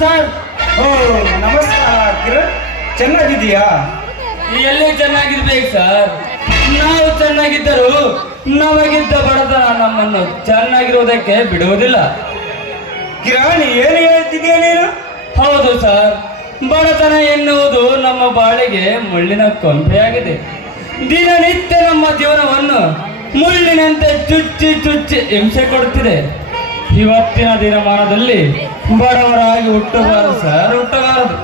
Sir ಓ ನಮಸ್ಕಾರ. ಕಿರಣ್ ಚೆನ್ನಾಗಿದೀಯಾ ಎಲ್ಲೇ ಚೆನ್ನಾಗಿರ್ಬೇಕು ಸರ್. ನಾವು ಚೆನ್ನಾಗಿದ್ದರೂ ನಮಗಿದ್ದ ಬಡತನ ನಮ್ಮನ್ನು ಚೆನ್ನಾಗಿರುವುದಕ್ಕೆ ಬಿಡುವುದಿಲ್ಲ. ಕಿರಾಣಿ ಏನು ಹೇಳ್ತಿದೀಯ ನೀನು? ಹೌದು ಸರ್. ಬಡತನ ಎನ್ನುವುದು ನಮ್ಮ ಬಾಳಿಗೆ ಮುಳ್ಳಿನ ಕೊಂಪೆಯಾಗಿದೆ ದಿನನಿತ್ಯ ನಮ್ಮ ಜೀವನವನ್ನು ಮುಳ್ಳಿನಂತೆ ಚುಚ್ಚಿ ಚುಚ್ಚಿ ಹಿಂಸೆ ಕೊಡುತ್ತಿದೆ. ಇವತ್ತಿನ ದಿನಮಾನದಲ್ಲಿ ಬಡವರಾಗಿ ಹುಟ್ಟಬಾರದು ಸರ್, ಹುಟ್ಟಬಾರದು.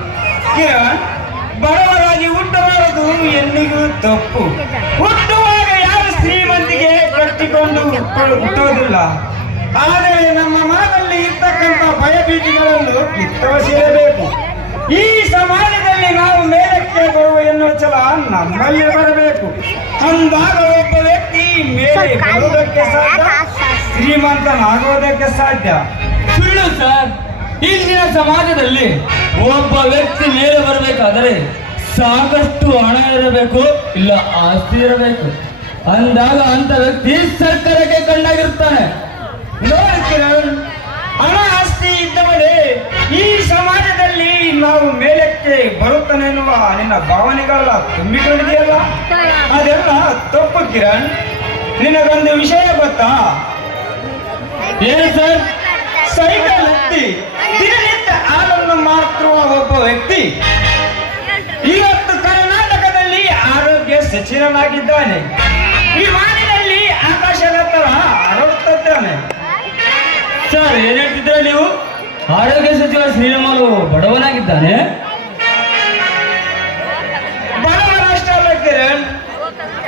ಬಡವರಾಗಿ ಹುಟ್ಟಬಾರದು ಎಲ್ಲಿಗೂ ತಪ್ಪು. ಹುಟ್ಟುವಾಗ ಯಾರು ಶ್ರೀಮಂತಿಗೆ ಕಟ್ಟಿಕೊಂಡು ಹುಟ್ಟು- ಹುಟ್ಟುವುದಿಲ್ಲ. ಆದರೆ ನಮ್ಮ ಮನದಲ್ಲಿ ಇರ್ತಕ್ಕಂಥ ಭಯಭೀತಿಗಳನ್ನು ಕಿತ್ತೋಸಿರಬೇಕು ಈ ಸಮಾಜದಲ್ಲಿ ನಾವು ಮೇಲಕ್ಕೆ ಬರುವ ಎನ್ನುವ ಛಲ ನಮ್ಮಲ್ಲಿ ಬರಬೇಕು. ಅಂದಾಗ ಒಬ್ಬ ವ್ಯಕ್ತಿ ಮೇಲೆ ಬರುವುದಕ್ಕೆ ಸಾಧ್ಯ? ಶ್ರೀಮಂತನಾಗುವುದಕ್ಕೆ ಸಾಧ್ಯ? ಸುಳ್ಳು ಸರ್. ಇಂದಿನ ಸಮಾಜದಲ್ಲಿ ಒಬ್ಬ ವ್ಯಕ್ತಿ ಮೇಲೆ ಬರಬೇಕಾದರೆ ಸಾಕಷ್ಟು ಹಣ ಇರಬೇಕು ಇಲ್ಲ ಆಸ್ತಿ ಇರಬೇಕು. ಅಂದಾಗ ಅಂತ ವ್ಯಕ್ತಿ ಸರ್ಕಾರಕ್ಕೆ ಕಂಡಾಗಿರ್ತಾನೆ ನೋಡಿ ಕಿರಣ್ ಹಣ ಆಸ್ತಿ ಇದ್ದವನೇ ಈ ಸಮಾಜದಲ್ಲಿ ನಾವು ಮೇಲಕ್ಕೆ ಬರುತ್ತಾನೆ ಎನ್ನುವ ನಿನ್ನ ಭಾವನೆಗಳೆಲ್ಲ ತುಂಬಿಕೊಂಡಿದೆಯಲ್ಲ? ಅದೆಲ್ಲ ತಪ್ಪು ಕಿರಣ್. ನಿನಗೊಂದು ವಿಷಯ ಗೊತ್ತಾ? ಏನು ಸರ್? ಸೈಕಲ್ ಹತ್ತಿ ದಿನನಿತ್ಯ ಹಾಲನ್ನು ಮಾರುವ ಒಬ್ಬ ವ್ಯಕ್ತಿ. ಇವತ್ತು ಕರ್ನಾಟಕದಲ್ಲಿ ಆರೋಗ್ಯ ಸಚಿವನಾಗಿದ್ದಾನೆ. ವಿಮಾನದಲ್ಲಿ ಆಕಾಶದ ತರ ಹರಡುತ್ತಿದ್ದಾನೆ ಸರ್, ಏನ್ ಹೇಳ್ತಿದ್ರೆ ನೀವು? ಆರೋಗ್ಯ ಸಚಿವ ಶ್ರೀರಾಮಲು ಬಡವನಾಗಿದ್ದಾನೆ. ಬಡವ ಕಿರಣ್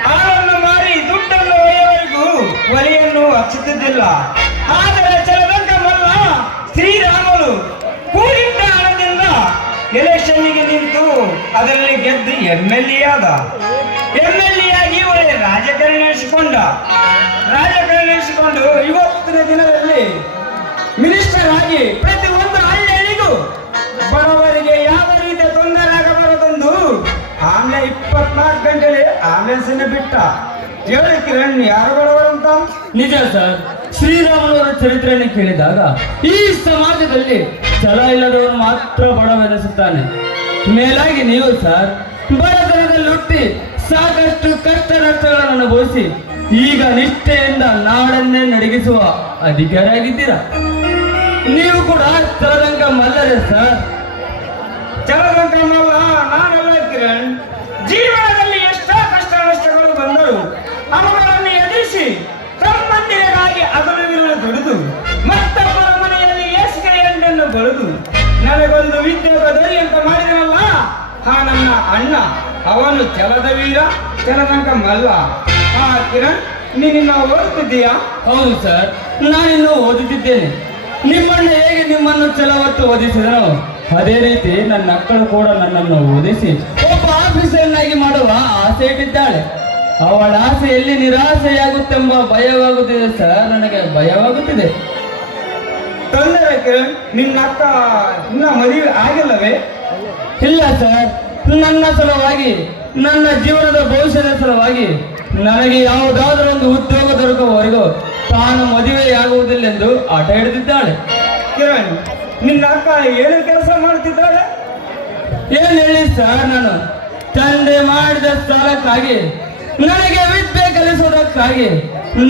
ಹಾಲನ್ನು ಮಾರಿ ದುಡ್ಡನ್ನು ಒಯ್ಯವರೆಗೂ ಒಲೆಯನ್ನು ಹಚ್ಚುತ್ತಿದ್ದಿಲ್ಲ. ಆದರೆ ಚಲದಂಕ ಮಲ್ಲ ಶ್ರೀರಾಮನು ಕೂಡಿಟ್ಟ ಹಣದಿಂದ ಎಲೆಕ್ಷನ್ನಿಗೆ ನಿಂತು ಅದರಲ್ಲಿ ಗೆದ್ದು ಎಂ ಎಲ್ ಎ ಆದ ಎಂ ಎಲ್ ಎ ಆಗಿ ಒಳ್ಳೆ ರಾಜಕಾರಣ ನಡೆಸಿಕೊಂಡ ರಾಜಕಾರಣ ನಡೆಸಿಕೊಂಡು ಇವತ್ತಿನ ದಿನದಲ್ಲಿ ಮಿನಿಸ್ಟರ್ ಆಗಿ ಪ್ರತಿ ಒಂದು ಹಳ್ಳಿಗೂ ಬಡವರಿಗೆ ಯಾವ ರೀತಿಯ ತೊಂದರೆ ಆಗಬಾರದೆಂದು ಆಮೇಲೆ ಇಪ್ಪತ್ನಾಲ್ಕು ಗಂಟೆಲಿ ಆಂಬ್ಯುಲೆನ್ಸ್ ಬಿಟ್ಟ. ಹೇಳಿ ಕಿರಣ್ ಯಾರು ಬಡವರಂತ ನಿಜ ಸರ್ ಶ್ರೀರಾಮನವರ ಚರಿತ್ರೆಯನ್ನು ಕೇಳಿದಾಗ ಈ ಸಮಾಜದಲ್ಲಿ ಛಲ ಇಲ್ಲದವನು ಮಾತ್ರ ಬಡವೆನಿಸುತ್ತಾನೆ. ಮೇಲಾಗಿ ನೀವು ಸರ್ ಬಡತನದಲ್ಲಿ ಹುಟ್ಟಿ ಸಾಕಷ್ಟು ಕಷ್ಟ ನಷ್ಟಗಳನ್ನು ಅನುಭವಿಸಿ ಈಗ ನಿಷ್ಠೆಯಿಂದ ನಾಡನ್ನೇ ನಡಗಿಸುವ ಅಧಿಕಾರಿಯಾಗಿದ್ದೀರಾ? ನೀವು ಕೂಡ ಚಲರಂಗ ಮಲ್ಲರೇ ಸರ್. ಚಲದಂಕಮಲ್ಲ ನಾನೆಲ್ಲ ಕಿರಣ್ ಜೀವನದಲ್ಲಿ ಆ ನನ್ನ ಅಣ್ಣ ಅವನು ಜಲದ ವೀರ ಚಲದಂಕ ಮಲ್ಲ ಆ ಕಿರಣ್ ನೀನಿನ್ನ ಓದುತ್ತಿದ್ದೀಯಾ? ಹೌದು ಸರ್ ನಾನಿನ್ನು ಓದುತ್ತಿದ್ದೇನೆ. ನಿಮ್ಮಣ್ಣ ಹೇಗೆ ನಿಮ್ಮನ್ನು ಚಲವತ್ತು ಓದಿಸಿದನೋ ಅದೇ ರೀತಿ ನನ್ನ ಮಕ್ಕಳು ಕೂಡ ನನ್ನನ್ನು ಓದಿಸಿ ಒಬ್ಬ ಆಫೀಸರ್ನಾಗಿ ಮಾಡುವ ಆಸೆ ಇಟ್ಟಿದ್ದಾಳೆ ಅವಳ ಆಸೆಯಲ್ಲಿ ನಿರಾಸೆಯಾಗುತ್ತೆಂಬ ಭಯವಾಗುತ್ತಿದೆ ಸರ್ ನನಗೆ ಭಯವಾಗುತ್ತಿದೆ. ತೊಂದರೆ ಕಿರಣ್ ನಿನ್ನ ಅಕ್ಕ ಇನ್ನ ಮದುವೆ ಆಗಿಲ್ಲವೇ? ಇಲ್ಲ ಸರ್. ನನ್ನ ಸಲುವಾಗಿ ನನ್ನ ಜೀವನದ ಭವಿಷ್ಯದ ಸಲುವಾಗಿ ನನಗೆ ಯಾವುದಾದ್ರೂ ಒಂದು ಉದ್ಯೋಗ ದೊರಕುವವರೆಗೂ ತಾನು ಮದುವೆಯಾಗುವುದಿಲ್ಲೆಂದು ಆಟ ಹಿಡಿದಿದ್ದಾಳೆ. ಕಿರಣ್ ನಿನ್ನ ಅಕ್ಕ ಏನು ಕೆಲಸ ಮಾಡ್ತಿದ್ದಾಳೆ? ಏನ್ ಹೇಳಿ ಸರ್ ನಾನು? ತಂದೆ ಮಾಡಿದ ಸ್ಥಳಕ್ಕಾಗಿ ನನಗೆ ವಿದ್ಯೆ ಕಲಿಸೋದಕ್ಕಾಗಿ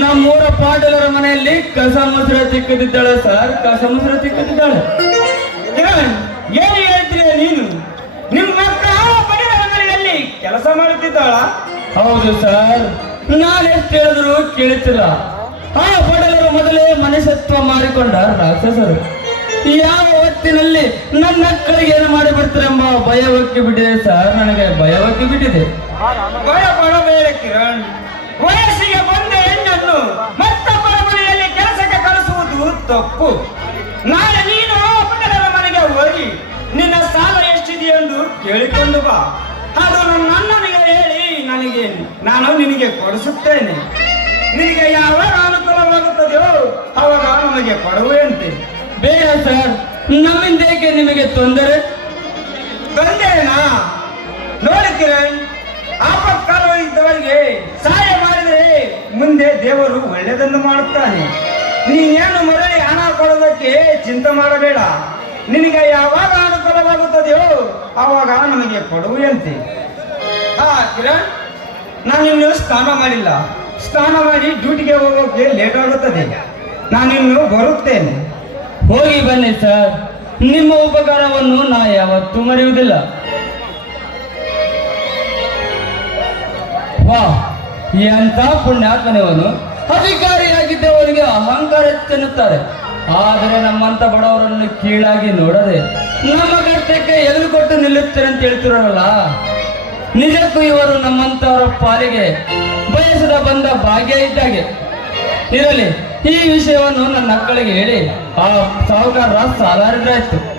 ನಮ್ಮೂರ ಪಾಟೀಲರ ಮನೆಯಲ್ಲಿ ಕಸ ಮುಸುರ ತಿಕ್ಕದಿದ್ದಾಳೆ ಸರ್. ಕಸ ಮುಸುರ ತಿಕ್ಕದಿದ್ದಾಳೆ ಕಿರಣ್ ಏನು ಹೇಳ್ತೀಯ ನೀನು ನಿಮ್ಮ ಅಕ್ಕ ಬಡಿದ ಅಂಗಡಿಯಲ್ಲಿ ಕೆಲಸ ಮಾಡುತ್ತಿದ್ದಾಳ? ಹೌದು ಸರ್. ನಾನೆಷ್ಟು ಹೇಳಿದ್ರು ಕೇಳುತ್ತಿಲ್ಲ ಆ ಪಡಲರು ಮೊದಲೇ ಮನುಷ್ಯತ್ವ ಮಾಡಿಕೊಂಡ ರಾಕ್ಷಸರು. ಯಾವ ಹೊತ್ತಿನಲ್ಲಿ ನನ್ನ ಮಕ್ಕಳಿಗೆ ಏನು ಮಾಡಿಬಿಡ್ತಾರೆಂಬ ಭಯವಕ್ಕೆ ಬಿಟ್ಟಿದೆ ಸರ್. ನನಗೆ ಭಯವಕ್ಕೆ ಬಿಟ್ಟಿದೆ ಭಯ ಪಡಬೇಡ ಕಿರಣ್. ವಯಸ್ಸಿಗೆ ಬಂದ ಹೆಣ್ಣನ್ನು ಮತ್ತೊಬ್ಬರ ಮನೆಯಲ್ಲಿ ಕೆಲಸಕ್ಕೆ ಕಳಿಸುವುದು ತಪ್ಪು. ನಾಳೆ ನೀನು ಮನೆಗೆ ಹೋಗಿ ನಿನ್ನ ಸಾಲ ಎಷ್ಟಿದೆ ಎಂದು ಕೇಳಿಕೊಂಡು ನನಗೆ ನಾನು ನಿನಗೆ ಕೊಡಿಸುತ್ತೇನೆ. ನಿನಗೆ ಯಾವಾಗ ಅನುಕೂಲವಾಗುತ್ತದೆಯೋ ಅವಾಗ ನಮಗೆ ಕೊಡುವೆಯಂತೆ. ಬೇಡ ಸರ್ ನಮ್ಮಿಂದ ಏಕೆ ನಿಮಗೆ ತೊಂದರೆ? ತೊಂದರೆನಾ? ನೋಡಿ ಕಿರಣ್ ಆಪತ್ಕಾಲ ಇದ್ದವರಿಗೆ ಸಹಾಯ ಮಾಡಿದರೆ ಮುಂದೆ ದೇವರು ಒಳ್ಳೆಯದನ್ನು ಮಾಡುತ್ತಾನೆ. ನೀನೇನು ಮೊದಲೇ ಹಣ ಕೊಡೋದಕ್ಕೆ ಚಿಂತೆ ಮಾಡಬೇಡ. ನಿನಗೆ ಯಾವಾಗ ಅನುಕೂಲವಾಗುತ್ತದೆಯೋ ಅವಾಗ ನಮಗೆ ಕೊಡುವೆಯಂತೆ. ಹಾ ಕಿರಣ್? ನಾನಿನ್ನು ಸ್ನಾನ ಮಾಡಿಲ್ಲ. ಸ್ನಾನ ಮಾಡಿ ಡ್ಯೂಟಿಗೆ ಹೋಗೋಕೆ ಲೇಟ್ ಆಗುತ್ತದೆ. ನಾನಿನ್ನು ಬರುತ್ತೇನೆ. ಹೋಗಿ ಬನ್ನಿ ಸರ್. ನಿಮ್ಮ ಉಪಕಾರವನ್ನು ನಾ ಯಾವತ್ತೂ ಮರೆಯುವುದಿಲ್ಲ. ವಾ ಎಂಥ ಪುಣ್ಯಾತ್ಮನೆಯವನು ಅಧಿಕಾರಿಯಾಗಿದ್ದವರಿಗೆ ಅಹಂಕಾರ ತಿನ್ನುತ್ತಾರೆ ಆದರೆ ನಮ್ಮಂತ ಬಡವರನ್ನು ಕೀಳಾಗಿ ನೋಡದೆ ನಮ್ಮ ಕಷ್ಟಕ್ಕೆ ಎದುರು ಕೊಟ್ಟು ನಿಲ್ಲುತ್ತಾರೆ ಅಂತ ಹೇಳ್ತಿರಲ್ಲ ನಿಜಕ್ಕೂ ಇವರು ನಮ್ಮಂತವರ ಪಾಲಿಗೆ ಬಯಸದ ಬಂದ ಭಾಗ್ಯ ಇದ್ದಾಗೆ ಇರಲಿ, ಈ ವಿಷಯವನ್ನು ನನ್ನ ಮಕ್ಕಳಿಗೆ ಹೇಳಿ. ಆ ಸಾಹುಕಾರ ಸಾಲಾರಿದ್ರಾಯ್ತು.